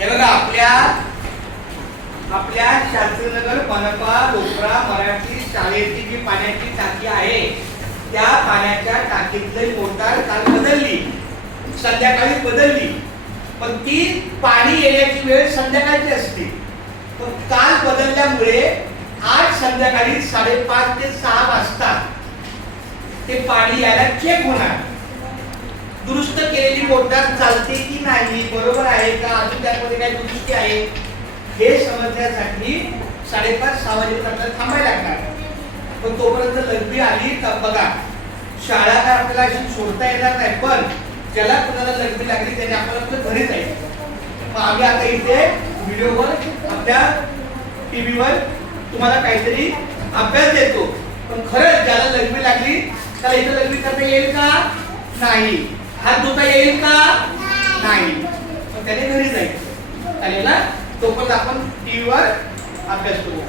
हे बघा आपल्या शास्त्रीनगर मनपा लोकरा मराठी शाळेची जी पाण्याची टाकी आहे त्या पाण्याच्या टाकीतली मोटार काल बदलली, संध्याकाळी बदलली, पण ती पाणी येण्याची वेळ संध्याकाळची असते. पण काल बदलल्यामुळे आज संध्याकाळी 5:30 ते 6 वाजता ते पाणी यायला चेक होणार. दुरुस्त केलेली मोटार चालते की नाही, बरोबर आहे का, अजून त्यामध्ये काही दुरुस्ती आहे हे समजण्यासाठी 5:30-6 वाजेपर्यंत आपल्याला थांबायला लागणार. पण तोपर्यंत लघवी आली तर बघा, शाळा काय आपल्याला अशी सोडता येणार नाही, पण ज्याला कुणाला लघवी लागली त्याने आपल्याला घरी जायचं. मग आम्ही आता इथे व्हिडिओवर आपल्या टीव्हीवर तुम्हाला काहीतरी अभ्यास देतो, पण खरंच ज्याला लघवी लागली त्याला इथे लघवी करता येईल का नाही, हात धुता येईल का नाही, पण त्याने घरी जायचं. चालेल ना? तोपर्यंत आपण टीव्हीवर अभ्यास करू.